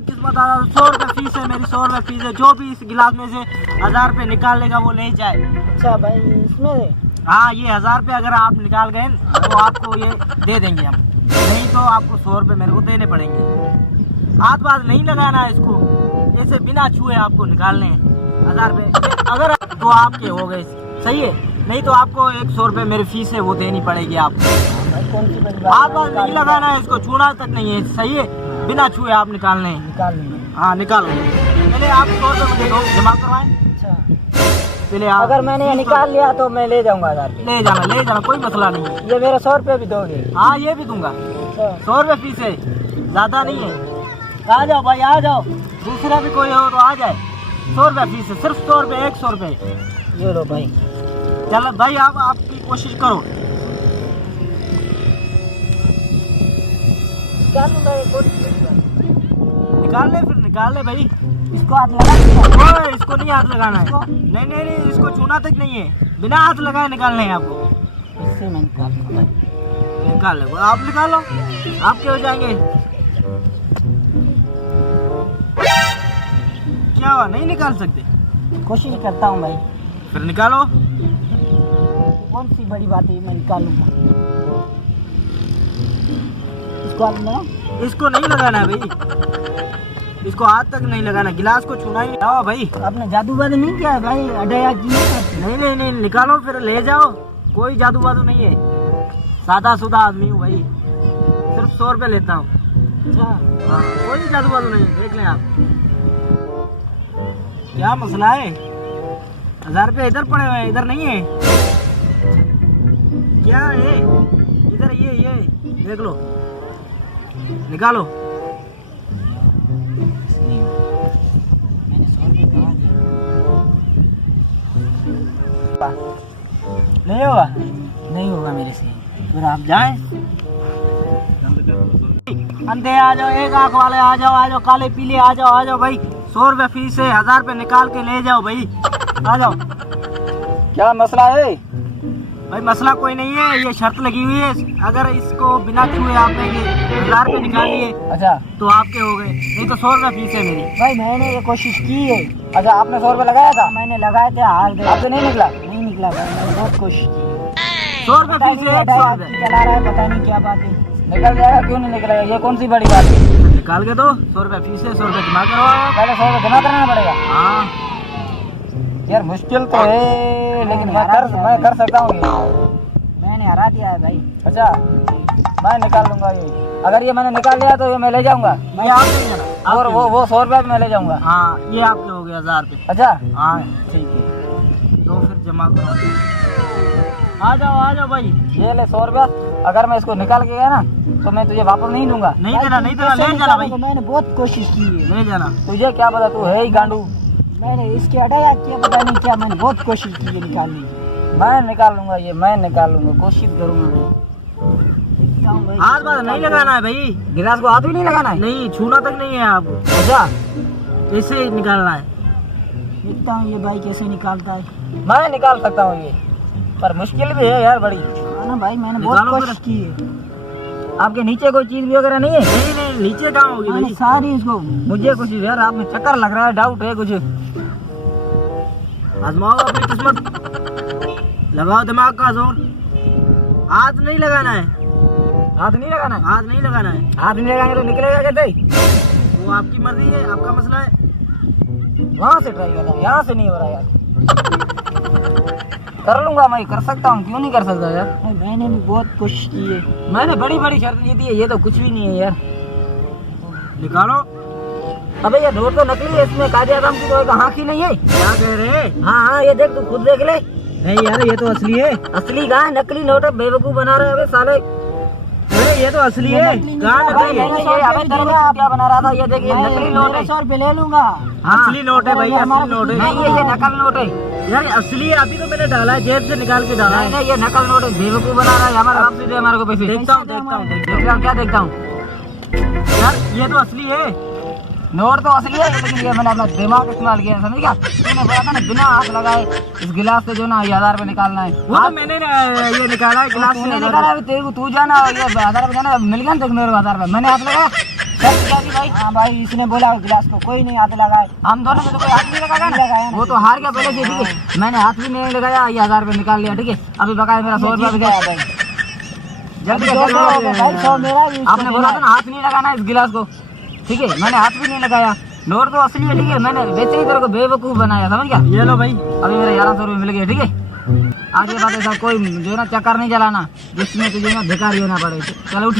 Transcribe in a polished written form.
किस्मत 100 रुपये फीस है मेरी, 100 रुपये फीस है। जो भी इस गिलास में से 1000 रुपये निकाल लेगा वो ले जाए। अच्छा भाई इसमें हाँ ये 1000 रुपये अगर आप निकाल गए तो आपको ये दे देंगे हम, नहीं तो आपको 100 रुपये मेरे को देने पड़ेंगे। हाथ बात नहीं लगाना है इसको, ऐसे बिना छुए आपको निकालने हैं 1000 रुपये। अगर तो आपके हो गए सही है, नहीं तो आपको 100 रुपये मेरी फीस है वो देनी पड़ेगी आपको। हाथ बात नहीं लगाना है, इसको छूना तक नहीं है सही है, बिना छुए आप निकालने हैं। निकाल लेंगे। हाँ निकालो, पहले आप 100 रुपये मुझे दो, जमा करवाएं। अच्छा पहले आप अगर मैंने ये निकाल लिया तो मैं ले जाऊंगा 1000 रुपये। ले जाना कोई मसला नहीं है। ये मेरा 100 रुपये भी दोगे? हाँ ये भी दूंगा, अच्छा 100 रुपये फीस है, ज़्यादा नहीं है। आ जाओ भाई आ जाओ, दूसरा भी कोई हो तो आ जाए। 100 रुपये फीस है, सिर्फ 100 रुपये, 100 रुपये। ये लो भाई। चलो भाई आप आपकी कोशिश करो। निकाल ले, फिर निकाल ले भाई। इसको हाथ लगा ओए इसको नहीं हाथ लगाना है, नहीं नहीं नहीं इसको छूना तक नहीं है, बिना हाथ लगाए निकालने हैं आपको। इससे मैं निकाल निकाल लो, आप निकालो, आपके हो जाएंगे। क्या हुआ, नहीं निकाल सकते? कोशिश करता हूँ भाई। फिर निकालो। कौन सी बड़ी बात है, मैं निकालूंगा। इसको हाथ लगा? इसको नहीं लगाना है भाई, इसको हाथ तक नहीं लगाना, गिलास को छूना ही नहीं भाई। आपने जादू वादू नहीं किया है भाई? अडया की नहीं नहीं नहीं निकालो फिर ले जाओ, कोई जादू वादू नहीं है, सादा सुदा आदमी हूँ भाई, सिर्फ 100 रुपये लेता हूँ। अच्छा हाँ कोई जादू वादू नहीं है, देख लें आप। क्या मसला है, 1000 रुपये इधर पड़े हुए हैं, इधर नहीं है। क्या है इधर, ये देख लो, निकालो। मैंने 100 रुपये कमा दिया। नहीं होगा, नहीं होगा मेरे से। फिर आप जाएं। अंधे आ जाओ, एक आंख वाले आ जाओ, काले पीले आ जाओ भाई। 100 रुपये फीस है, 1000 रुपये निकाल के ले जाओ भाई, आ जाओ। क्या मसला है भाई मसला कोई नहीं है, ये शर्त लगी हुई है, अगर इसको बिना छुए आपने ये 1000 रुपये निकाल लिए अच्छा तो आपके हो गए, नहीं तो 100 रुपये फीस है मेरी। भाई मैंने ये कोशिश की है। अच्छा आपने 100 रुपये लगाया था? मैंने लगाए थे, हार गए। आपसे नहीं निकला? नहीं निकला भाई, मैंने बहुत कोशिश की। 100 रुपये फीस है, 100 रुपये चला रहा है, पता नहीं क्या बात है। निकल जाएगा, क्यों नहीं निकलेगा? ये कौन सी बड़ी बात है? निकाल के दो, 100 रुपये फीस है, 100 रुपये जमा करवाओ। पहले 100 रुपये जमा कराना पड़ेगा? हाँ यार मुश्किल तो है, लेकिन मैं कर सकता हूँ ये। मैंने हरा दिया है भाई। अच्छा मैं निकाल लूंगा ये, अगर ये मैंने निकाल लिया तो ये मैं ले जाऊंगा। ये आप नहीं जाना, और वो 100 रुपये मैं ले जाऊंगा। हाँ ये आपके हो गए 1000 रुपये। अच्छा हाँ ठीक है, तो फिर जमा करो। आ जाओ भाई। ये ले 100 रुपया। अगर मैं इसको निकाल के गया ना तो मैं तुझे वापस नहीं दूंगा। नहीं देना, ले जाना भाई। मैंने बहुत कोशिश की है। ले जाना। तुझे क्या पता, तू है ही गांडू। मैंने इसके अडाया किया, पता नहीं क्या, मैंने बहुत कोशिश की है निकालने की। मैं निकाल लूंगा ये, मैं निकाल लूंगा, कोशिश करूंगा। हाथ बात नहीं लगाना है भाई, गिलास को हाथ भी नहीं लगाना है? नहीं छूना तक नहीं है आपको। अच्छा ऐसे ही निकालना है। देखता हूँ ये भाई कैसे निकालता है। मैं निकाल सकता हूँ ये, पर मुश्किल भी है यार बड़ी। ना भाई मैंने बहुत कोशिश की है। आपके नीचे कोई चीज भी वगैरह नहीं है? नहीं नहीं नीचे कहाँ होगी भाई, सारी इसको। मुझे कुछ यार आप में चक्कर लग रहा है, डाउट है कुछ। आजमाओ अपनी किस्मत, लगाओ दिमाग का जोर। हाथ नहीं लगाना है, हाथ नहीं लगाना है? हाथ नहीं लगाना है। हाथ नहीं लगाएंगे तो निकलेगा कैसे? वो आपकी मर्जी है, आपका मसला है। वहाँ से ट्राई करता हूँ, यहाँ से नहीं हो रहा यार। कर लूंगा मैं, कर सकता हूँ, क्यों नहीं कर सकता यार। मैंने भी बहुत कोशिश की है, मैंने बड़ी बड़ी शर्त ली थी, ये तो कुछ भी नहीं है यार। निकालो। अबे ये नोट तो नकली है, इसमें काजे आदम की तो कहाँ की नहीं है। क्या कह रहे? हाँ ये देख, तू खुद देख ले। नहीं यार ये तो असली है। असली कहाँ है, नकली नोट है, बेवकूफ बना रहे अबे साले। अरे ये तो असली है, कहाँ नकली है? क्या बना रहा था, ये देख ये नकली नोट है। 100 रुपये ले लूंगा। असली नोट है भाई, असली नोट है। नहीं ये नकल नोट है यार, असली है, अभी तो मैंने डाला है, जेब से निकाल के डाला है। नहीं ये नकल नोट है, बेवकूफ बना रहा है। हमारे बाप से दे हमारे को पैसे। देखता हूँ क्या देखता हूँ यार, ये तो असली है। नोट तो असली है, लेकिन ये मैंने अपना दिमाग इस्तेमाल किया, समझ गया? तूने बोला था ना बिना हाथ लगाए इस गिलास से जो ना 1000 रुपये निकालना है। वो तो मैंने ये निकाला है गिलास से। तूने निकाला, तू जाना ये 1000 रुपये जाना, मिल गया ना मेरे को 1000 रुपये। मैंने हाथ लगाया, भाई हाँ भाई इसने बोला गिलास को कोई नहीं हाथ लगाए। हम दोनों में तो कोई हाथ नहीं लगाया ना। वो तो हार गया पहले से, ठीक है। मैंने हाथ भी नहीं लगाया, ये 1000 रुपये निकाल लिया, ठीक है। अभी बकाया मेरा 100 रुपया भी गया। जल्दी आपने बोला था ना हाथ नहीं लगाना इस गिलास को, ठीक है। मैंने हाथ भी नहीं लगाया। नोट तो असली है, ठीक है। मैंने वैसे ही तेरे को बेवकूफ बनाया, समझ गया। ये लो भाई, अभी मेरे 1100 रुपये मिल गए, ठीक है। आज ये बात ऐसा कोई जो है ना चक्कर नहीं चलाना जिसमें तुझे ना भिखारी होना पड़े। चलो उठ।